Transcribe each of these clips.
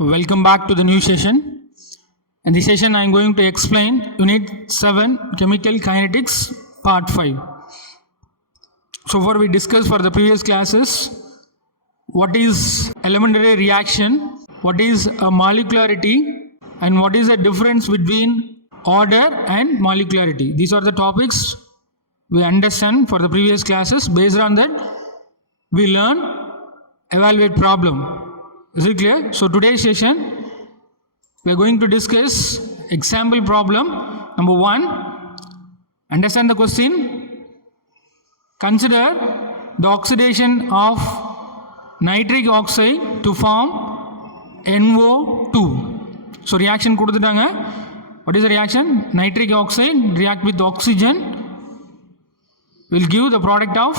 Welcome back to the new session. In this session, I am going to explain Unit 7 Chemical Kinetics Part 5. So far we discussed for the previous classes what is elementary reaction, what is a molecularity, and what is the difference between order and molecularity. These are the topics we understand for the previous classes. Based on that, we learn evaluate problem. Is it clear? So today's session we are going to discuss example problem number 1. Understand the question. Consider the oxidation of nitric oxide to form NO2. So reaction கொடுத்துட்டாங்க. What is the reaction? Nitric oxide react with oxygen will give the product of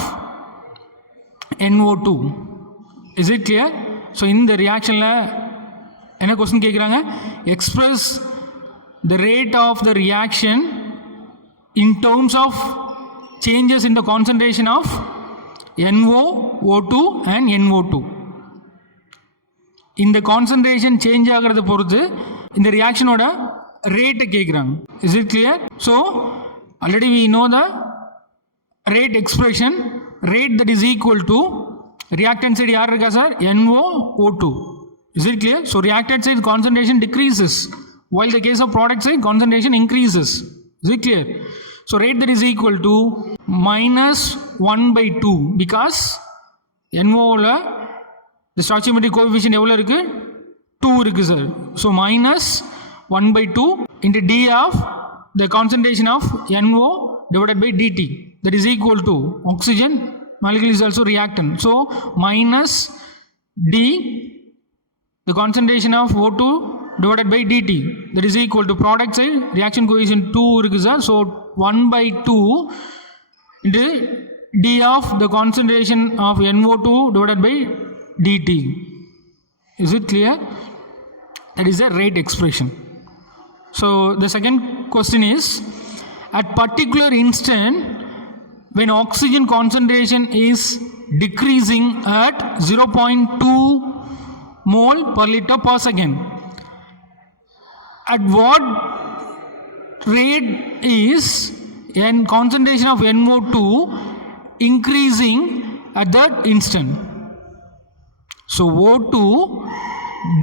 NO2. Is it clear? So in the reaction என்ன question கேட்குறாங்க? Express the rate of the reaction in terms of changes in the concentration of NO2 and NO2. இந்த concentration change ஆகிறத பொறுத்து இந்த reactionோட rate கேட்குறாங்க. Is it clear? So already we know the rate expression, rate that is equal to reactant side யார் இருக்கா sir? NO2. Is it clear? So reactant side concentration decreases while the case of product side concentration increases. Is it clear? So rate that is equal to minus 1 by 2 because NO ல the stoichiometric coefficient எவ்வளோ இருக்கு? 2 இருக்கு sir. So minus 1 by 2 into d of the concentration of NO divided by dt, that is equal to oxygen molecule is also reactant. So minus d the concentration of O2 divided by dt, that is equal to product side reaction coefficient 2 இருக்கு sir. So 1 by 2 into d of the concentration of NO2 divided by dt. Is it clear? That is the rate expression. So the second question is, at particular instant when oxygen concentration is decreasing at 0.2 mole per liter per second, at what rate is n concentration of NO2 increasing at that instant? So O2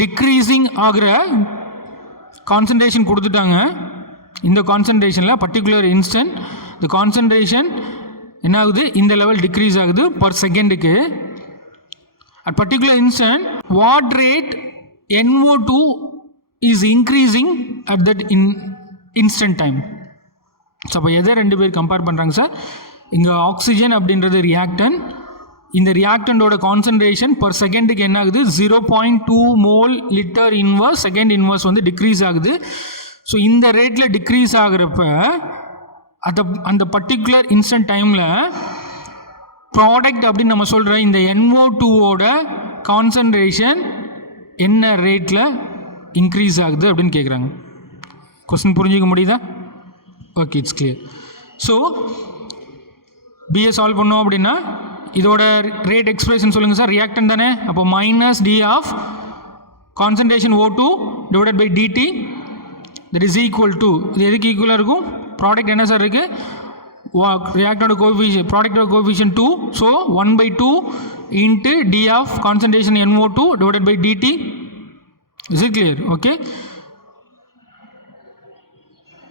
decreasing ஆகிற concentration கொடுத்துட்டாங்க. இந்த concentrationல particular instant the concentration என்ன ஆகுது? இந்த level degrees ஆகுது per செகண்டுக்கு. At particular instant what rate NO2 is increasing at that instant time? So அப்போ எதை ரெண்டு பேர் கம்பேர் பண்ணுறாங்க சார்? இங்கே ஆக்சிஜன் அப்படின்றது ரியாக்டன், இந்த ரியாக்டண்டோட கான்சன்ட்ரேஷன் பர் செகண்டுக்கு என்ன ஆகுது? 0.2 mole litre inverse second inverse வந்து டிக்ரீஸ் ஆகுது. ஸோ இந்த ரேட்டில் டிக்ரீஸ் ஆகிறப்ப அந்த பர்டிகுலர் இன்ஸ்டன்ட் டைமில் ப்ராடக்ட் அப்படின்னு நம்ம சொல்கிற இந்த NO2ஓட கான்சன்ட்ரேஷன் என்ன ரேட்டில் இன்க்ரீஸ் ஆகுது அப்படின்னு கேட்குறாங்க. கொஸ்டின் புரிஞ்சிக்க முடியுதா? Okay, it's clear. ஸோ பிஏ சால்வ் பண்ணோம் அப்படின்னா இதோட ரேட் எக்ஸ்பிரஷன் சொல்லுங்கள் சார். ரியாக்டன் தானே, அப்போ minus d of concentration O2 divided by dt, that is equal to, இது எதுக்கு ஈக்குவலாக இருக்கும்? ப்ராடக்ட் என்ன சார் இருக்குது? reactant coefficient, product coefficient 2, so 1 by 2 into d of concentration NO2 divided by dt. Is it clear? Okay,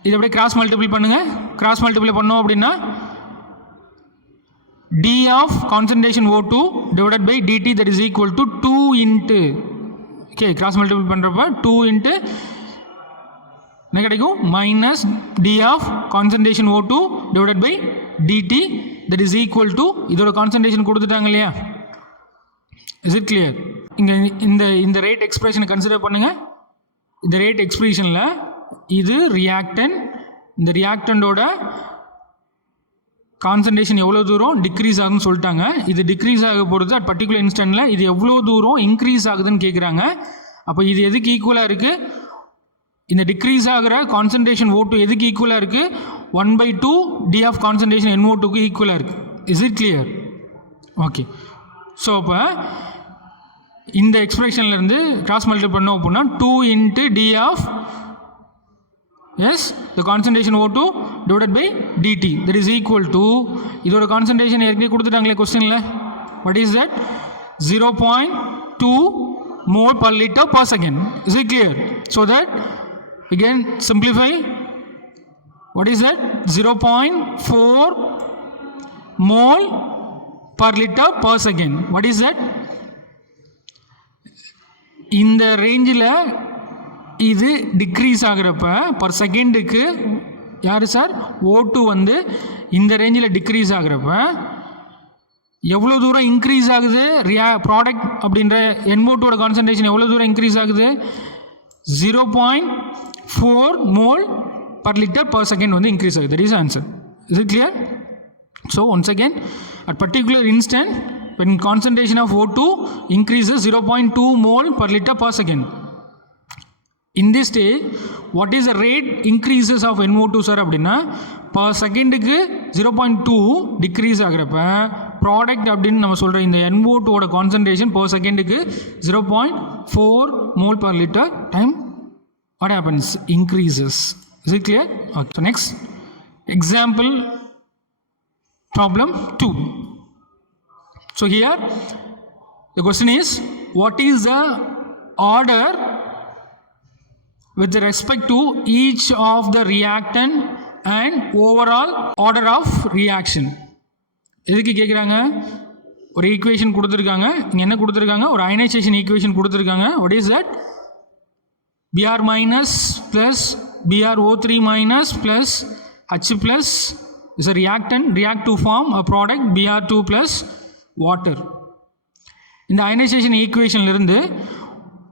இதை அப்படியே கிராஸ் மல்டிப்ளை பண்ணுங்க. கிராஸ் மல்டிப்ளை பண்ணோம் அப்படின்னா d of concentration O2 divided by dt, that is equal to 2 into, okay, cross multiply பண்ணுறப்ப 2 into என்ன கிடைக்கும்? Minus d of concentration O2 divided by dt, that is equal to, இதோட concentration கொடுத்துட்டாங்க இல்லையா? Is it clear? இங்கே இந்த ரேட் எக்ஸ்பிரஷனை கன்சிடர் பண்ணுங்க. இந்த ரேட் எக்ஸ்பிரஷனில் இது ரியாக்டன், இந்த ரியாக்டண்டோட கான்சன்ட்ரேஷன் எவ்வளோ தூரம் டிக்ரீஸ் ஆகுதுன்னு சொல்லிட்டாங்க. இது டிக்ரீஸ் ஆக போகிறது அட் பர்டிகுலர் இன்ஸ்டன்ட்டில் இது எவ்வளோ தூரம் இன்க்ரீஸ் ஆகுதுன்னு கேட்குறாங்க. அப்போ இது எதுக்கு ஈக்குவலாக இருக்குது? இந்த டிக்ரீஸ் ஆகிற கான்சன்ட்ரேஷன் O2 எதுக்கு ஈக்குவலாக இருக்குது? 1 by 2 d ஆஃப் கான்சன்ட்ரேஷன் NO2க்கு ஈக்குவலாக இருக்குது. Is it clear? Okay, so அப்போ இந்த எக்ஸ்பிரஷன்லேருந்து கிராஸ் மல்டிப்ளை பண்ணோம் அப்படின்னா 2 into d of the concentration O2 divided by dt that is equal to இதோட concentration ஏற்கனவே கொடுத்துட்டாங்களே கொஸ்டினில் what is that 0.2 mole per liter per second. Is it clear? So that we can simplify. What is that? 0.4 mole per liter per second. What is that? இந்த ரேஞ்சில் இது டிக்ரீஸ் ஆகிறப்ப பர் செகண்டுக்கு யார் சார் O2 வந்து இந்த ரேஞ்சில் டிக்ரீஸ் ஆகிறப்ப எவ்வளோ தூரம் இன்க்ரீஸ் ஆகுது ப்ராடக்ட் அப்படின்ற NO2 கான்சன்ட்ரேஷன் எவ்வளோ தூரம் இன்க்ரீஸ் ஆகுது 0.4 mole per liter per second வந்து இன்க்ரீஸ் ஆகுது. That is answer. Is it clear? So once again, at particular instant when concentration of O2 increases 0.2 mole per liter per second. In this stage, what is the rate increases of NO2 sir அப்படின்னா per செகண்டுக்கு 0.2 டிக்ரீஸ் ஆகிறப்ப ப்ராடக்ட் அப்படின்னு நம்ம சொல்கிற இந்த NO2 concentration per செகண்டுக்கு 0.4 mole per liter time what happens increases. Is it clear? Okay. So next example problem 2. So here the question is what is the order with respect to each of the reactant and overall order of reaction. எதுக்கு கேட்குறாங்க ஒரு ஈக்குவேஷன் கொடுத்துருக்காங்க இங்கே என்ன கொடுத்துருக்காங்க ஒரு ionisation equation கொடுத்துருக்காங்க. What is that Br minus plus BrO3 minus plus H plus is a reactant react to form a product Br2 plus water. இந்த அயனைசேஷன் ஈக்குவேஷன்லேருந்து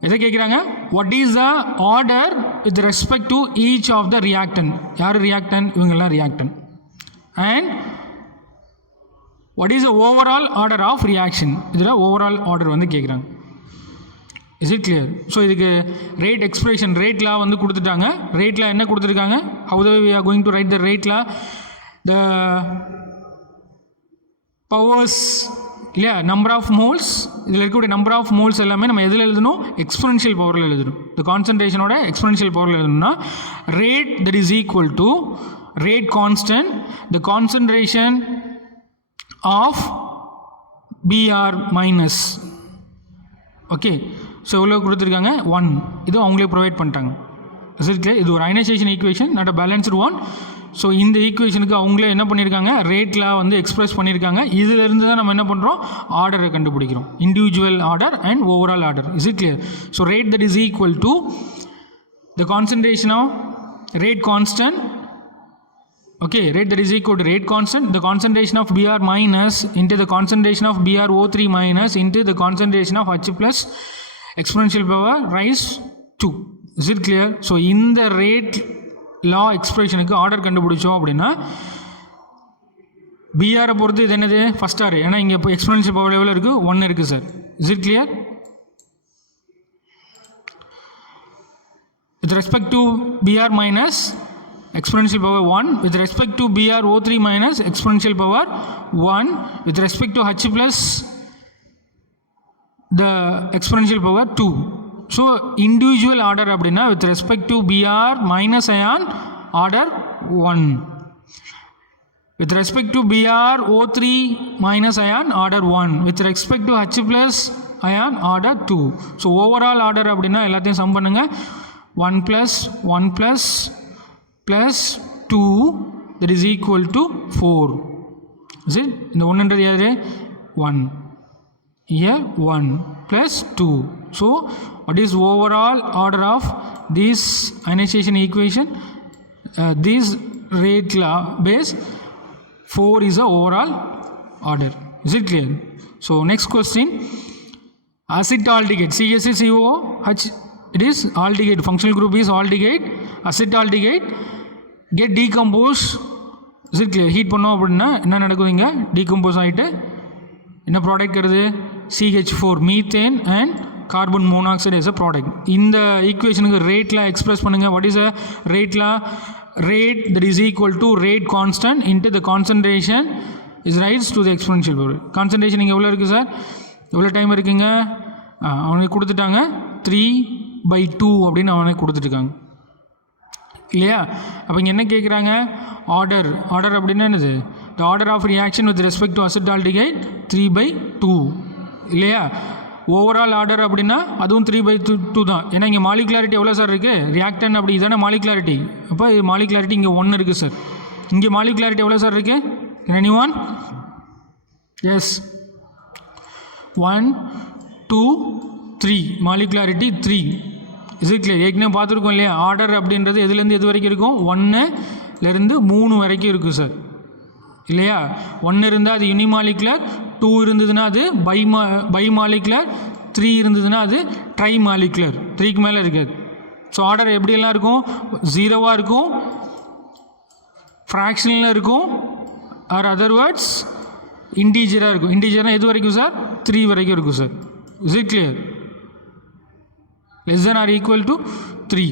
எதை கேட்குறாங்க what is the order with respect to each of the reactant. யார் reactant இவங்கெல்லாம் reactant. And what is the overall order of reaction இதில் overall order வந்து கேட்குறாங்க. Is it clear? So இதுக்கு ரேட் எக்ஸ்பிரஷன் ரேட் லா வந்து கொடுத்துட்டாங்க. Rate law என்ன கொடுத்துருக்காங்க how the we are going to write the rate law the powers இல்லையா number of moles இதில் இருக்கக்கூடிய நம்பர் ஆஃப் மோல்ஸ் எல்லாமே நம்ம எதில் எழுதணும் எக்ஸ்பொனென்ஷியல் பவரில் எழுதணும். இந்த கான்சன்ட்ரேஷனோட எக்ஸ்பொனென்ஷியல் பவரில் எழுதணும்னா rate that is equal to rate constant the concentration of Br minus. Okay so எவ்வளோ கொடுத்துருக்காங்க 1 இது அவங்களே ப்ரொவைட் பண்ணிட்டாங்க. இது ஒரு ionisation equation not a balanced one. So இந்த ஈக்குவேஷனுக்கு அவங்களே என்ன பண்ணியிருக்காங்க ரேட்டில் வந்து எக்ஸ்பிரஸ் பண்ணியிருக்காங்க. இதிலிருந்து தான் நம்ம என்ன பண்ணுறோம் ஆர்டரை கண்டுபிடிக்கிறோம் individual order and overall order. Is it clear? So rate that is equal to the concentration of rate constant. Okay, rate that is equal to rate constant, the concentration of Br minus into the concentration of BrO3 minus into the concentration of H plus exponential power rise 2. Is it clear? So in the rate law expression க்கு ஆர்டர் கண்டுபிடிச்சோம் அப்படின்னா Br பொறுத்து இது என்னது first R. ஏன்னா இங்கே இப்போ exponential power level இருக்குது 1 இருக்குது sir. Is it clear? With respect to Br minus exponential power 1 with respect to BrO3 minus exponential power 1 with respect to H plus the exponential power 2. So individual order அப்படின்னா with respect to Br minus ion order 1 with respect to BrO3 minus ion order 1 with respect to H plus ion order 2. So overall order அப்படின்னா எல்லாத்தையும் சம் பண்ணுங்க 1 plus 1 plus plus 2 that is equal to 4. Is it? இந்த 1 யாரு 1 here 1 plus 2. So what is overall order of this ionization equation? This rate law base 4 is the overall order. Is it clear? So next question, acetaldehyde CSCOH it is aldehyde, functional group is aldehyde, acetaldehyde get decompose. Is it clear? Heat பண்ணோம் அப்படின்னா என்ன நடக்குதுங்க டீகம்போஸ் ஆகிட்டு என்ன ப்ராடக்ட் வருது CH4 methane and carbon monoxide is a product. இந்த ஈக்குவேஷனுக்கு ரேட்டில் எக்ஸ்பிரஸ் பண்ணுங்கள். வாட் இஸ் அ ரேட்டில் rate that is equal to rate constant into the concentration is rise to the exponential power. Concentration இங்கே எவ்வளோ இருக்குது சார் எவ்வளோ டைம் இருக்குங்க அவனுக்கு கொடுத்துட்டாங்க 3/2 அப்படின்னு அவனுக்கு கொடுத்துட்டுருக்காங்க இல்லையா. அப்போ இங்கே என்ன கேட்குறாங்க, ஆர்டர் அப்படின்னா என்னது, the order of reaction with respect to acetaldehyde 3/2 இல்லையா. ஓவரால் ஆர்டர் அப்படின்னா அதுவும் 3/2 தான். ஏன்னா இங்கே மாலிகுலாரிட்டி எவ்வளோ சார் இருக்குது, ரியாக்டன் அப்படி இதான மாலிகுலாரிட்டி. அப்போ இது மாலிகுலாரிட்டி இங்கே 1 இருக்குது சார். இங்கே மாலிகுலாரிட்டி எவ்வளோ சார் இருக்குது, எனி ஒன்? எஸ், 1 2 3 மாலிகுலாரிட்டி 3. இது கிளியர். ஏற்கனவே பார்த்துருக்கோம் இல்லையா, ஆர்டர் அப்படின்றது எதுலேருந்து எது வரைக்கும் இருக்கும், 1லேருந்து 3 வரைக்கும் இருக்குது சார் இல்லையா. 1 இருந்தால் அது யூனிமாலிகுலர், 2 இருந்ததுன்னா அது பைமாலிகுலர், 3 இருந்ததுன்னா அது ட்ரைமாலிகுலர். 3க்கு மேலே இருக்காது. ஸோ ஆர்டர் எப்படியெல்லாம் இருக்கும், 0வாக இருக்கும், ஃப்ராக்ஷனில் இருக்கும், ஆர் அதர்வேர்ட்ஸ் இன்டீஜராக இருக்கும். இன்டீஜர்னால் எது வரைக்கும் சார், 3 வரைக்கும் இருக்கும் sir. Is it clear? less than or equal to 3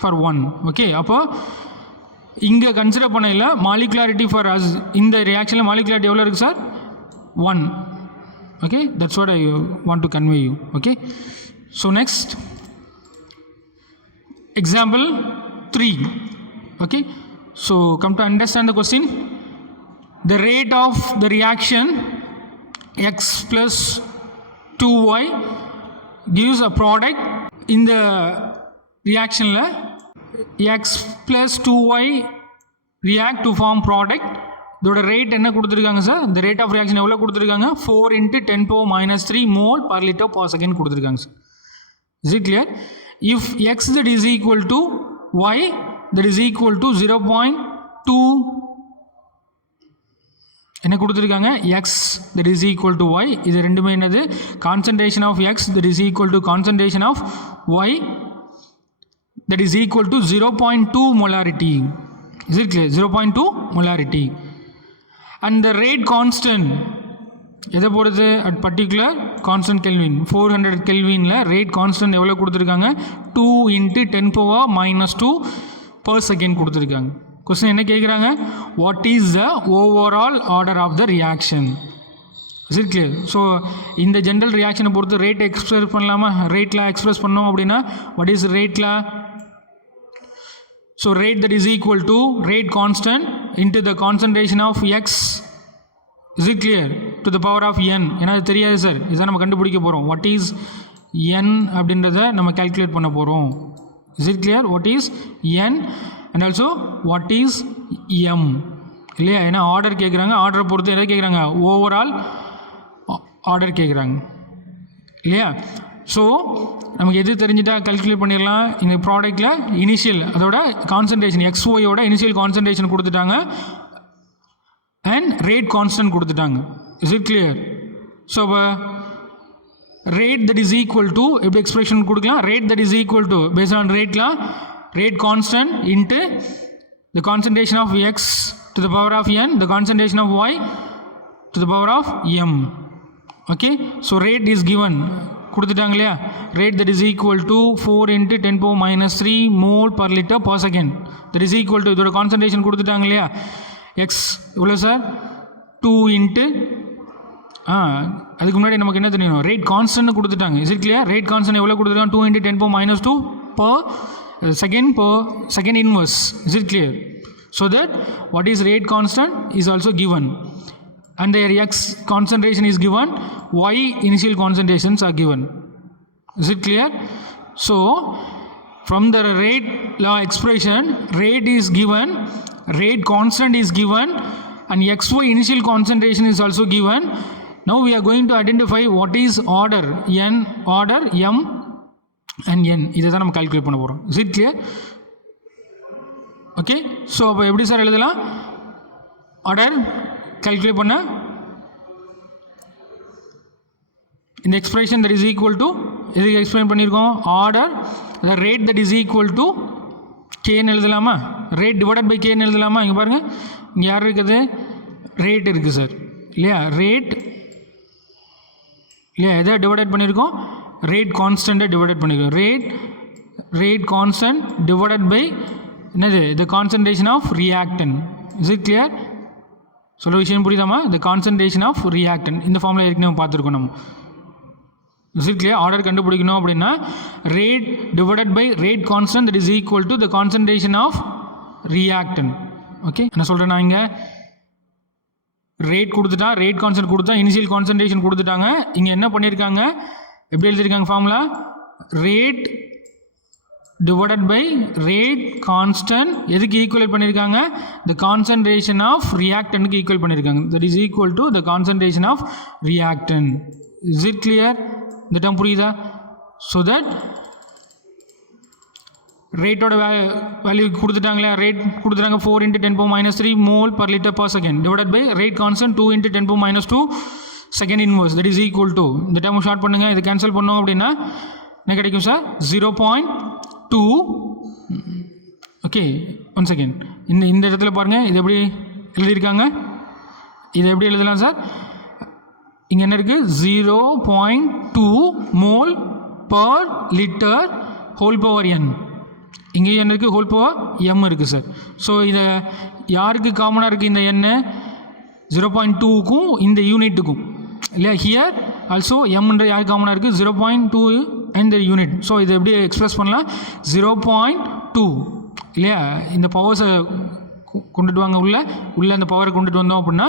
for 1. ஓகே, அப்போ இங்கே கன்சிடர் பண்ணல மாலிகுலாரிட்டி ஃபார் அஸ், இந்த ரியாக்ஷனில் மாலிகுலாரிட்டி எவ்வளோ இருக்குது சார், 1. Okay, that's what I want to convey you. Okay, so next example 3. Okay, so come to understand the question. The rate of the reaction x plus 2y gives a product. In the reaction la x plus 2y react to form product. இதோட ரேட் என்ன கொடுத்துருக்காங்க சார், இந்த rate of reaction எவ்வளோ கொடுத்துருக்காங்க, 4 × 10⁻³ mole per liter per second கொடுத்துருக்காங்க sir. Is it clear? If x that is equal to y that is equal to 0.2 என்ன கொடுத்துருக்காங்க, X that is equal to Y. இது ரெண்டுமே என்னது, concentration of X that is equal to concentration of Y that is equal to 0.2 molarity. Is it clear? 0.2 molarity. And the rate constant எதை பொறுத்து, at particular constant kelvin 400 கெல்வினில் rate constant எவ்வளோ கொடுத்துருக்காங்க, 2 × 10⁻² per second கொடுத்துருக்காங்க. Question என்ன கேட்குறாங்க, what is the overall order of the reaction. Is it clear? So இந்த general ரியாக்ஷனை பொறுத்து ரேட் எக்ஸ்பிரஸ் பண்ணலாமா, ரேட்டில் எக்ஸ்பிரஸ் பண்ணோம் அப்படின்னா வாட் இஸ் ரேட்டில், so rate that is equal to rate constant into the concentration of X. Is it clear? To the power of N. ஏன்னா அது தெரியாது சார், இதான் நம்ம கண்டுபிடிக்க போகிறோம். வாட் இஸ் என் அப்படின்றத நம்ம கால்குலேட் பண்ண போகிறோம். Is it clear? What is N and also what is M இல்லையா. ஏன்னா ஆர்டர் கேட்குறாங்க, ஆர்டரை பொறுத்து எதை கேட்குறாங்க, ஓவரால் ஆர்டர் கேட்குறாங்க இல்லையா. ஸோ நமக்கு எது தெரிஞ்சுட்டா கல்குலேட் பண்ணிடலாம். இந்த ப்ராடக்டில் இனிஷியல் அதோட கான்சன்ட்ரேஷன் XOயோட இனிஷியல் கான்சன்ட்ரேஷன் கொடுத்துட்டாங்க அண்ட் ரேட் கான்ஸ்டன்ட் கொடுத்துட்டாங்க. Is it clear? ஸோ இப்போ rate that is equal to எப்படி எக்ஸ்பிரஷன் கொடுக்கலாம், rate that is equal to based on ரேட்லாம் rate constant into the concentration of x to the power of n, the concentration of y to the power of m. Okay, so rate is given கொடுத்துட்டாங்க இல்லையா, rate that is equal to 4 × 10⁻³ mole per liter per second that is equal to இதோட concentration கொடுத்துட்டாங்க இல்லையா, x இவ்வளோ சார் 2 × அதுக்கு முன்னாடி நமக்கு என்ன தெரியணும், ரேட் கான்ஸ்டன்ட் கொடுத்துட்டாங்க. Is it clear? Rate constant எவ்வளோ கொடுத்துருக்காங்க, 2 × 10⁻² per second inverse. Is it clear? So that what is rate constant is also given and their x concentration is given, y initial concentrations are given. Is it clear? So from the rate law expression, rate is given, rate constant is given and xy initial concentration is also given. Now we are going to identify what is order n, order m and n. இதை தான் நம்ம calculate பண்ண போகிறோம். Is it clear? Okay, so அப்போ எப்படி sir எழுதலாம், order calculate பண்ண இந்த expression that is equal to எதுக்கு எக்ஸ்பிளைன் பண்ணியிருக்கோம், order the rate that is equal to கேன்னு எழுதலாமா, ரேட் டிவைடட் பை கேன்னு எழுதலாமா. இங்கே பாருங்கள், இங்கே யார் இருக்குது, ரேட் இருக்குது சார் இல்லையா, ரேட் இல்லையா, எதை டிவைடட் பண்ணியிருக்கோம், ரேட் கான்ஸ்டண்ட்டை டிவைடட் பண்ணிக்கிறோம். ரேட் கான்ஸ்டன்ட் டிவைடட் பை என்னது, the concentration of reactant. Is it clear? சொல்ல விஷயம் புரியுதாமா, த கான்சன்ட்ரேஷன் ஆஃப் ரியாக்டன் இந்த ஃபார்மில் ஏற்கனவே பார்த்துருக்கோம் நம்ம. Is it clear? Order கண்டுபிடிக்கணும் அப்படின்னா rate divided by rate constant that is equal to the concentration of reactant. Okay, என்ன சொல்கிறேன் நான் இங்கே ரேட் கொடுத்துட்டா, ரேட் கான்ஸ்டன்ட் கொடுத்தா, இனிஷியல் கான்சன்ட்ரேஷன் கொடுத்துட்டாங்க. இங்கே என்ன பண்ணியிருக்காங்க, எப்படி எழுதியிருக்காங்க formula, rate divided by rate constant எதுக்கு ஈக்குவல் பண்ணியிருக்காங்க, த கான்சன்ட்ரேஷன் ஆஃப் ரியாக்டன்ட்க்கு ஈக்குவல் பண்ணியிருக்காங்க. That is equal to the concentration of reactant. Is it clear? இந்த டேர்ம் புரியுதா? ஸோ தட் ரேட்டோட வேல்யூ கொடுத்துட்டாங்களே, ரேட் கொடுத்துட்டாங்க 4 × 10⁻³ mole per liter per second divided by rate constant 2 × 10⁻², second inverse, that is equal to, இந்த term short பண்ணுங்கள், இது கேன்சல் பண்ணோம் அப்படின்னா என்ன கிடைக்கும் சார், 0.2. ஓகே, ஒன் செகண்ட், இந்த இடத்துல பாருங்கள், இது எப்படி எழுதியிருக்காங்க, இது எப்படி எழுதலாம் சார், இங்கே என்ன இருக்குது, 0.2 mole per liter whole power n. இங்கே என்ன இருக்குது, ஹோல் பவர் m இருக்குது சார். ஸோ இதை யாருக்கு காமனாக இருக்குது, இந்த எண்ணை 0.2க்கும் இந்த யூனிட்டுக்கும் இல்லையா, ஹியர் ஆல்சோ எம்ன்ற யாருக்கு காமனாக இருக்குது, 0.2 அண்ட் த யூனிட். ஸோ இதை எப்படி எக்ஸ்பிரஸ் பண்ணலாம், 0.2 இல்லையா, இந்த பவர்ஸை கொண்டுட்டு வாங்க உள்ள அந்த பவரை கொண்டுட்டு வந்தோம் அப்படின்னா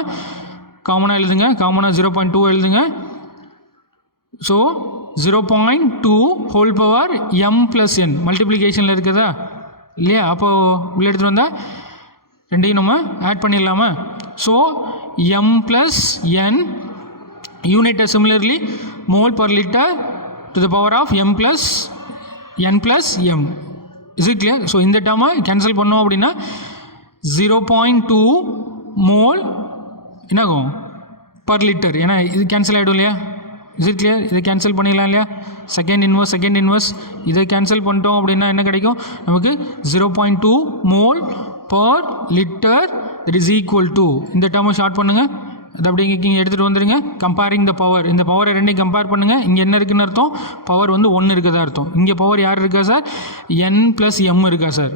காமனாக எழுதுங்க, காமனாக 0.2 எழுதுங்க. ஸோ 0.2 ஹோல் பவர் m + n மல்டிப்ளிகேஷனில் இருக்குதா இல்லையா, அப்போது உள்ளே எடுத்துகிட்டு வந்தால் ரெண்டையும் நம்ம ஆட் பண்ணிடலாமா. ஸோ m + n யூனிட்டை similarly mole per liter to the power of m + n + m. Is it clear? So இந்த டேர்மை கேன்சல் பண்ணோம் அப்படின்னா 0.2 மோல் என்னாகும் பர் லிட்டர், ஏன்னா இது கேன்சல் ஆகிடும் இல்லையா. Is it clear? இதை கேன்சல் பண்ணிடலாம் இல்லையா, செகண்ட் இன்வர்ஸ் இதை கேன்சல் பண்ணிட்டோம் அப்படின்னா என்ன கிடைக்கும் நமக்கு, 0.2 mole per litre that is equal to, இந்த டேர்மை ஷார்ட் பண்ணுங்கள், அது அப்படி இங்கே எடுத்துகிட்டு வந்துடுங்க. கம்பேரிங் த பவர், இந்த பவரை ரெண்டையும் கம்பேர் பண்ணுங்கள். இங்கே என்ன இருக்குதுன்னு அர்த்தம், பவர் வந்து 1 இருக்குதா அர்த்தம். இங்கே பவர் யார் இருக்கா சார், n + m இருக்கா sir.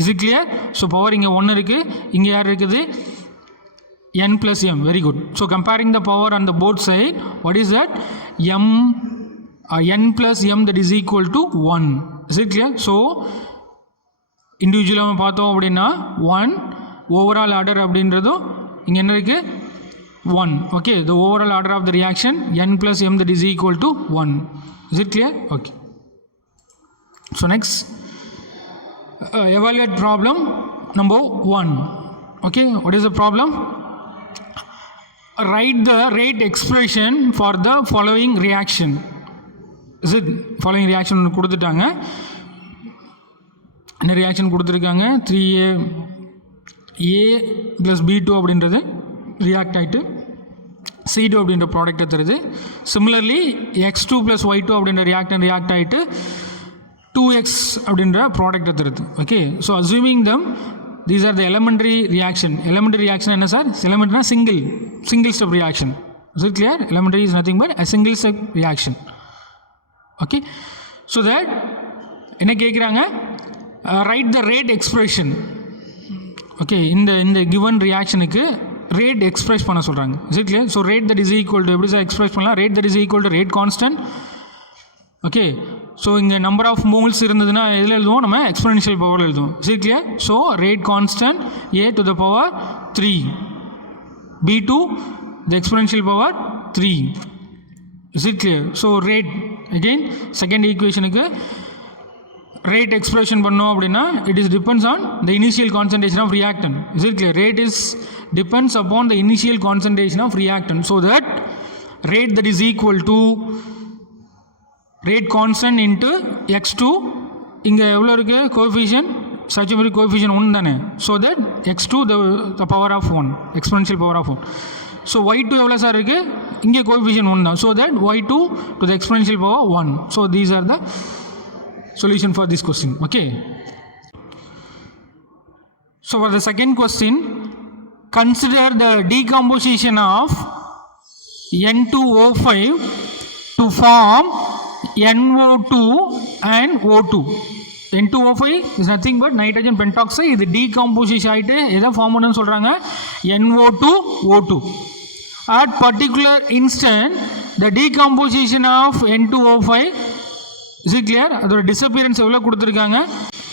Is it clear? So power இங்கே 1 இருக்குது, இங்கே யார் இருக்குது, n + m. Very good. So comparing the power on the both side, what is that, n + m that is equal to 1. Is it clear? So இண்டிவிஜுவலாக பார்த்தோம் அப்படின்னா 1, overall order அப்படின்றதும் இங்கே என்ன இருக்குது, 1. Okay, the overall order of the reaction n + m that is equal to 1. Is it clear? Okay. So next, evaluate problem number 1. Okay, what is the problem? Write the rate expression for the following reaction. Is it following reaction கொடுத்துட்டாங்க, என்ன ரியாக்ஷன் கொடுத்துருக்காங்க, 3a + b2 அப்படின்றது ரியாக்ட் ஆகிட்டு C2 அப்படின்ற ப்ராடக்டை தருது. Similarly x2 + y2 அப்படின்ற ரியாக்ட் ஆகிட்டு 2x அப்படின்ற ப்ராடக்டை தருது. Okay, so assuming them these are the elementary reaction. Elementary reaction என்ன sir, elementary single step reaction. Is it clear? Elementary is nothing but a single step reaction. Okay, so that என்ன கேட்குறாங்க, write the rate expression. Okay, இந்த given reactionக்கு rate express பண்ண சொல்கிறாங்க. Is it clear? So rate that is equal to, எப்படி sir express பண்ணலாம், rate that is equal to rate constant. Okay, so இங்கே number of moles இருந்ததுன்னா எதில் எழுதுவோம், நம்ம எக்ஸ்பொனென்ஷியல் பவரில் எழுதுவோம். Is it clear? So rate constant a to the power 3, b2 the exponential power 3. Is it clear? So rate again second ஈக்குவேஷனுக்கு rate expression பண்ணோம் அப்படின்னா it is depends on the initial concentration of reactant. Is it clear? Rate is depends upon the initial concentration of reactant. So that rate that is equal to rate constant into x2, இங்கே எவ்வளோ இருக்குது கோஎஃபிஷியன்ட், சச்சுமரி கோஎஃபிஷியன்ட் 1 தானே. So that x2 the power of 1, exponential power of 1. So y2 எவ்வளோ சார் இருக்குது, இங்கே கோஎஃபிஷியன்ட் 1 தான். So that y2 to the exponential power 1. So these are the solution for this question. Okay, so for the second question, consider the decomposition of N2O5 to form NO2 and O2. N2O5 is nothing but nitrogen pentoxide. இது decomposition ஆகிட்டு எதை ஃபார்ம் பண்ணுன்னு சொல்கிறாங்க, NO2 O2. At particular instant the decomposition of N2O5, is it clear? அதோட disappearance எவ்வளோ கொடுத்துருக்காங்க,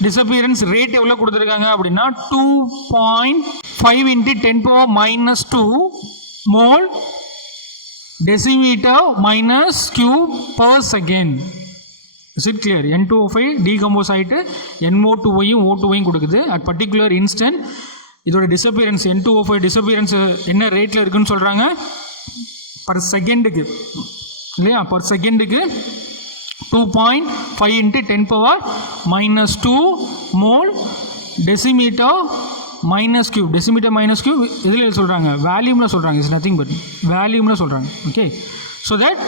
disappearance rate எவ்வளோ கொடுத்துருக்காங்க அப்படின்னா 2.5 into 10 power minus 2 mole decimeter minus cube per second. Is it clear? N2O5 decompose ஆகிட்டு NO2ஐயும் O2ஐயும் கொடுக்குது at particular instant. இதோட டிசப்பியரன்ஸ் N2O5 டிசப்பியரன்ஸ் என்ன ரேட்டில் இருக்குன்னு சொல்கிறாங்க, பர் செகண்டுக்கு இல்லையா, பர் செகண்டுக்கு 2.5 into 10 power minus 2 mole decimeter minus cube. decimeter minus cube இதில் சொல்கிறாங்க, வேல்யூமில் சொல்கிறாங்க, இட்ஸ் நத்திங் பட் வேல்யூமில் சொல்கிறாங்க. ஓகே, ஸோ தட்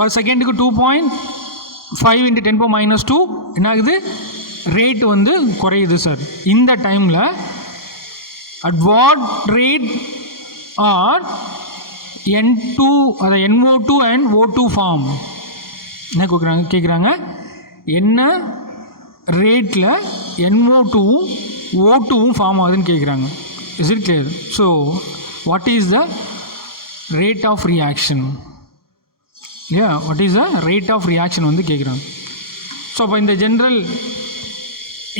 பர் செகண்டுக்கு 2.5 into 10 power minus 2 என்ன ஆகுது, ரேட் வந்து குறையுது சார். இந்த டைமில் at what rate are N2 அதை NO2 and O2 ஃபார்ம் என்ன கேட்குறாங்க, என்ன ரேட்டில் NO2வும் O2வும் ஃபார்ம் ஆகுதுன்னு கேட்குறாங்க. Is it clear? So what is the rate of reaction, இல்லையா, what is the rate of reaction வந்து கேட்குறாங்க. ஸோ அப்போ இந்த ஜென்ரல்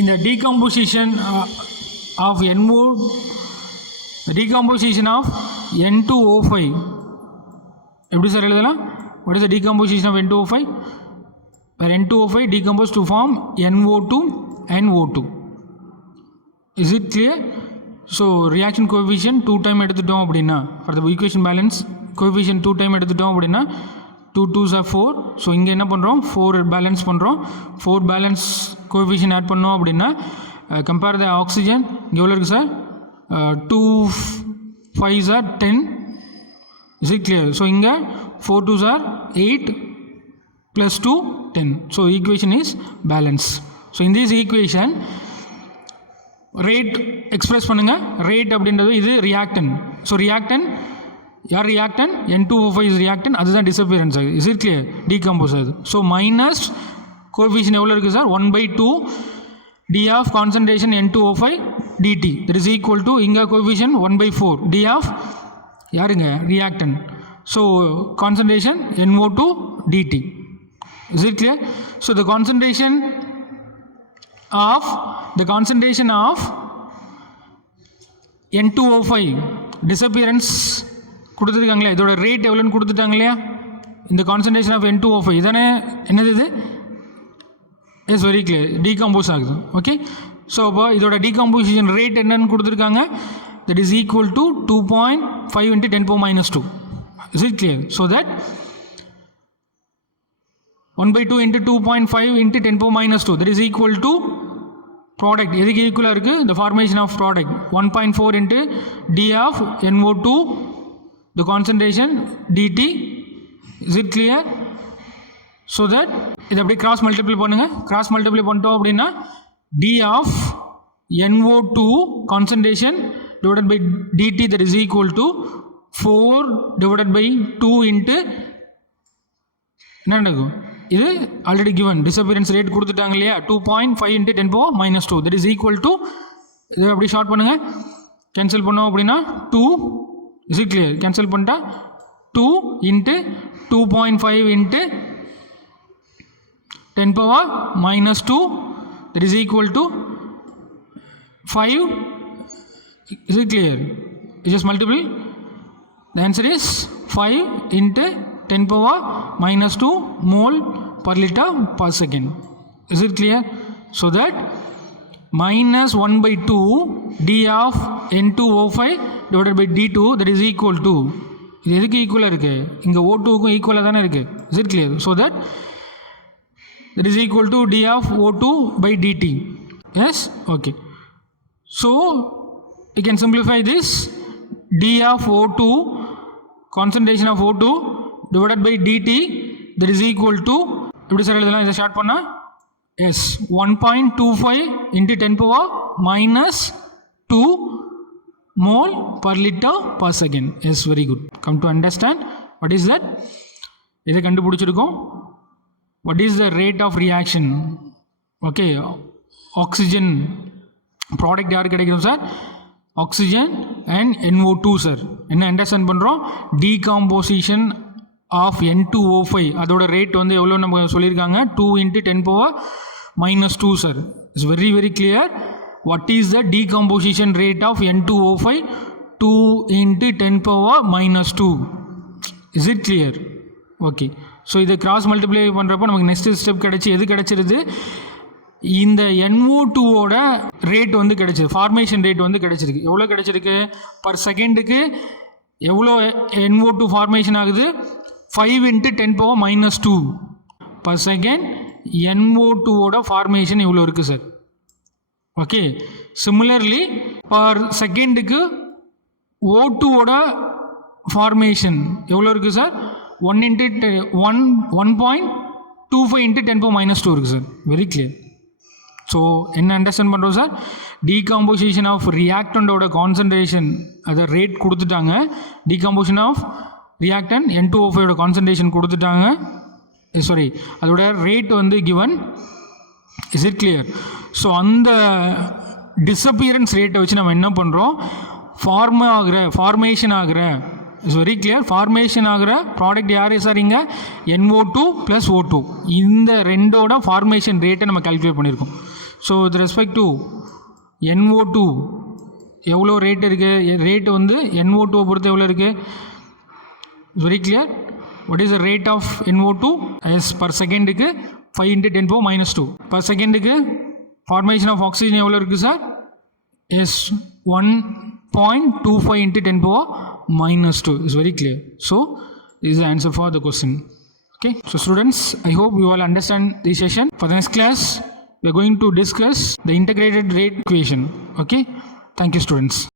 இந்த decomposition of decomposition of N2O5 எப்படி சார் எழுதலாம், what is the decomposition of N2O5, where N2O5 decomposes to form NO2 and O2. Is it clear? So reaction coefficient 2 time எடுத்துட்டோம் அப்படின்னா, for the equation balance coefficient 2 time எடுத்துட்டோம் அப்படின்னா 2 2s are 4. ஸோ இங்கே என்ன பண்ணுறோம், 4 பேலன்ஸ் பண்ணுறோம், 4 பேலன்ஸ் கோஎஃபிஷியன்ட் ஆட் பண்ணோம் அப்படின்னா compare the oxygen இங்கே எவ்வளோ இருக்குது சார், 2 5s are 10. is it clear? So இங்கே 4 2s are 8 plus 2 10. so equation is balance. so in this equation rate express பண்ணுங்க, rate அப்படின்றது இது reactant. so reactant யார் reactant, N2O5 is reactant, அதுதான் disappearance ஆகுது. is it clear? decompose ஆகுது. so minus coefficient எவ்வளோ இருக்குது சார், 1/2 d of concentration N2O5 dt that is equal to இங்கே coefficient 1/4 d of யாருங்க reactant. so concentration NO2 dt. is it clear? so the concentration of N2O5 disappearance கொடுத்துருக்காங்களே, இதோட ரேட் எவ்வளோன்னு கொடுத்துட்டாங்க இல்லையா, இந்த concentration of N2O5 இதானே என்னது இது, இஸ் வெரி கிளியர், டீகம்போஸ் ஆகுது. ஓகே, ஸோ அப்போ இதோட டீகம்போசிஷன் ரேட் என்னன்னு கொடுத்துருக்காங்க, தட் இஸ் ஈக்குவல் டு 2.5 into 10 power minus 2. Is it clear? So that 1/2 into 2.5 into 10 power minus 2 that is equal to product எதுக்கு ஈக்குவலாக இருக்குது, the formation of product 1.4 into d of NO2 the concentration dt. is it clear? So that இதை அப்படியே cross multiply பண்ணுங்கள், cross multiply பண்ணிட்டோம் அப்படின்னா d of NO2 concentration divided by dt that is equal to 4 divided by 2 into என்ன நடக்கும், இது already given disappearance rate கொடுத்துட்டாங்க இல்லையா, 2.5 into 10 power minus 2 that is equal to, இதை அப்படி ஷார்ட் பண்ணுங்கள், கேன்சல் பண்ணோம் அப்படின்னா 2. is it clear? கேன்சல் பண்ணிட்டா 2 into 2.5 into 10 power minus 2 that is equal to 5. is it clear? you just multiply, the answer is 5 into 10 power minus 2 mole per liter per second. is it clear? so that minus 1/2 d of N2O5 divided by d2 that is equal to, இது எதுக்கு ஈக்குவலாக இருக்குது, இங்கே O2க்கும் ஈக்குவலாக தானே இருக்குது. is it clear? so that is equal to d of O2 by dt. yes, okay. so you can simplify this, d of O2 concentration of O2 divided by dt that is equal to, எப்படி sir எழுதலாம் இதை ஷார்ட் பண்ணால், yes 1.25 into 10 power minus 2 mole per liter per second. yes, very good. come to understand what is that, இதை கண்டுபிடிச்சிருக்கோம். what is the rate of reaction? okay, oxygen product யார் கிடைக்கும் sir, oxygen and NO2 sir. என்ன அண்டர்ஸ்டாண்ட் பண்ணுறோம், decomposition of N2O5 அதோட ரேட் வந்து எவ்வளோ நம்ம சொல்லியிருக்காங்க 2 × 10 - 2 sir. It's very very clear. What is the decomposition rate of N2O5? 2 × 10 - 2. Is it clear? Okay. So இதை கிராஸ் மல்டிப்ளை பண்ணுறப்போ நமக்கு நெக்ஸ்ட் ஸ்டெப் கிடச்சி எது கிடச்சிருது, இந்த NO2ஓட ரேட் வந்து கிடச்சிது, ஃபார்மேஷன் ரேட் வந்து கிடச்சிருக்கு. எவ்வளோ கிடச்சிருக்கு? பர் செகண்டுக்கு எவ்வளோ NO2 ஃபார்மேஷன் ஆகுது? 5 × 10 - 2 பர் செகண்ட். NO2ஓட ஃபார்மேஷன் இவ்வளோ இருக்குது சார். ஓகே. சிமிலர்லி பர் செகண்டுக்கு O2ஓட ஃபார்மேஷன் எவ்வளோ இருக்குது சார்? 1.25 × 10 - 2 இருக்குது சார். Very clear. ஸோ என்ன அண்டர்ஸ்டாண்ட் பண்ணுறோம் சார்? டீகாம்போசிஷன் ஆஃப் ரியாக்டண்டோட கான்சன்ட்ரேஷன் அதை ரேட் கொடுத்துட்டாங்க. டீகாம்போசிஷன் ஆஃப் ரியாக்டன் N2O5ஓட கான்சன்ட்ரேஷன் கொடுத்துட்டாங்க. சாரி, அதோட ரேட் வந்து given. Is it clear? So அந்த டிஸப்பியரன்ஸ் ரேட்டை வச்சு நம்ம என்ன பண்ணுறோம், ஃபார்மேஷன் ஆகிற இட்ஸ் வெரி கிளியர். ஃபார்மேஷன் ஆகிற ப்ராடக்ட் யார் சார்? இங்கே NO2 + O2 இந்த ரெண்டோட ஃபார்மேஷன் ரேட்டை நம்ம கால்குலேட் பண்ணியிருக்கோம். So with respect to NO2 எவ்வளோ ரேட் இருக்குது? ரேட்டு வந்து NO2 பொறுத்து எவ்வளோ இருக்குது? It's very clear. What is the rate of NO2? Per செகண்டுக்கு 5 × 10 - 2 பர் செகண்டுக்கு. ஃபார்மேஷன் ஆஃப் ஆக்சிஜன் எவ்வளோ இருக்குது சார்? 1.25 × 10 - 2 is very clear. So this is the answer for the question. Okay, so students, I hope you all understand this session. For the next class we are going to discuss the integrated rate equation. Okay, thank you students.